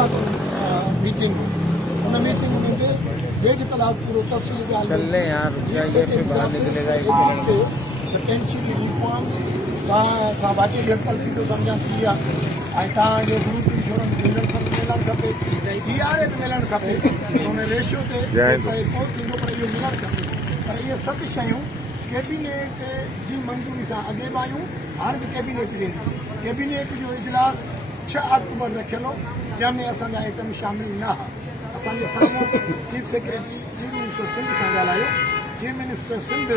कलाक मीटिंग उन मीटिंग में 1.5 कलाक पूरो तफ़सील पेंशन रिफॉर्म सां वाक़ई तलफ़ी जो सम्झां थी विया ऐं तव्हांजो ग्रुप इंश्योरेंस मिलणु खपे DRA मिलणु खपे उन रेशियो ते पोइ थींदो पर इहो मिलणु खपे पर इहे सभु शयूं कैबिनेट जी मंज़ूरी सां अॻे बि आयूं हाणे बि कैबिनेट वेंदी कैबिनेट जो इजलास 6 अक्टूबर रखियल हो जंहिंमें असांजा आइटम शामिल न हुआ असांजे साम्हूं chief secretary chief minister Sindh सां ॻाल्हायो चीफ मिनिस्टर सिंध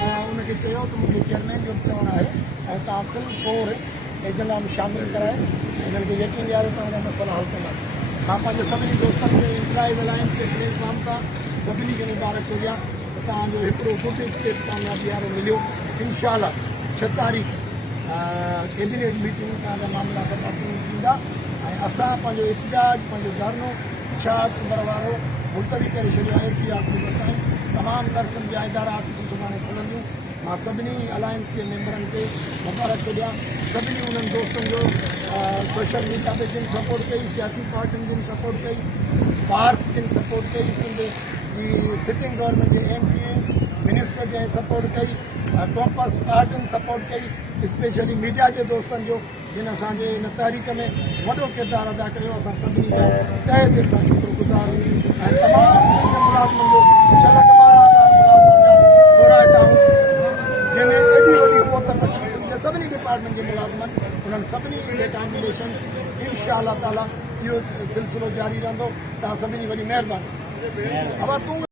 उनखे चयो त मूंखे चेयरमैन जो बि चवणु आहे ऐं तव्हां फिल 4 एजेंडा में शामिल कराए हिननि खे यकीन ॾियारो तव्हांजा मसइला हल कंदा मां पंहिंजे सभिनी दोस्तनि खे इज़राइल अलायंस जे प्लेटफॉर्म तां सभिनी खे मुबारक हुजां त तव्हांजो हिकिड़ो गुड स्टेप कामयाबी वारो मिलियो इंशाअल्लाह 6 तारीख़ कैबिनेट मीटिंग तव्हांजा मामला सभु अप्रूव थींदा ऐं असां पंहिंजो एहतजाज पंहिंजो धरनो 6 अक्टूबर वारो मुलतवी करे छॾियो आहे 31 अक्टूबर ताईं तमामु दर्शन जा इदारा सुभाणे खुलंदियूं मां सभिनी अलायंस जे मेंबरनि खे मुबारक ॾियां सभिनी उन्हनि दोस्तनि जो सोशल मीडिया ते जिन सपोर्ट कई सियासी पार्टियुनि जिन सपोर्ट कई बार्स जिन सपोर्ट कई सिंध जी सिटिंग गवर्नमेंट जे MPA मिनिस्टर जंहिं सपोर्ट कई कॉम्पस पार्टियुनि सपोर्ट कई स्पेशली मीडिया जे दोस्तनि जो जिन असांजे हिन तहरीक में वॾो किरदारु अदा कयो असां सभिनी जा तहे दिलि सां शुक्रगुज़ार हुई ऐं तमामु मुलाज़िमनि जो 6 लख 12,000 जंहिंमें एॾी वॾी कुवत बख़्शी सिंध जे सभिनी डिपार्टमेंट जे मुलाज़िमनि उन्हनि सभिनी खे कॉम्बिनेशन इंशाअल्लाह ताला इहो सिलसिलो जारी रहंदो तव्हां सभिनी वॾी महिरबानी